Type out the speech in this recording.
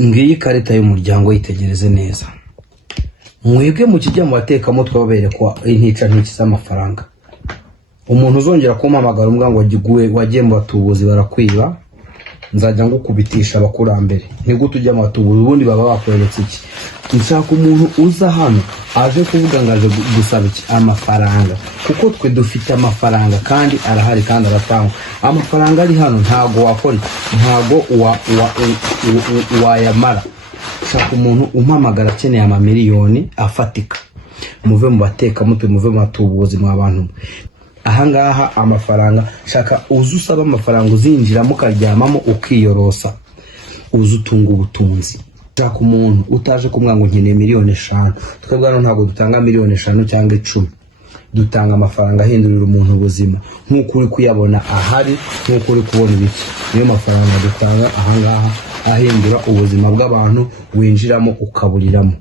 ngiyi karita y'umuryango yitegereze neza. Mwebwe mu kijya mu batekamo twaberekwa intica ntikiza amafaranga. Umuntu uzongera kumpamagara umbwa ngo wagiye mu batubuzi barakwiba, nzajya ngukubitisha abakurambere. Ni gute ujya mu batubuzi ubundi baba bakweretse iki? Nshaka umuntu uza hano aje kuvuga ngo aje gusaba iki? Amafaranga. Kuko twe dufite amafaranga kandi arahari kandi aratangwa. Amafaranga ari hano ntago wakora, ntago wayamara. Shaka umuntu umpamagara akeneye amamiliyoni afatika. Muve mu batekamo, muve mu batubuzi mu abantu. Ahangaha amafaranga shaka uzusaba amafaranga uzinjiramo ukaryamamo ukiyorosa uzutunga ubutunzi. Shaka umuntu utaje kumwanga nkeneye miliyoni 5. Twebwe hano ntago dutanga miliyoni 5 cyangwa 10. Dutanga amafaranga ahindurira umuntu ubuzima nkuko uri kuyabona ahari, nkuko uri kubona ibiki. Niyo mafaranga dutanga ahangaha ahindura ubuzima bw'abantu winjiramo ukaburiramo.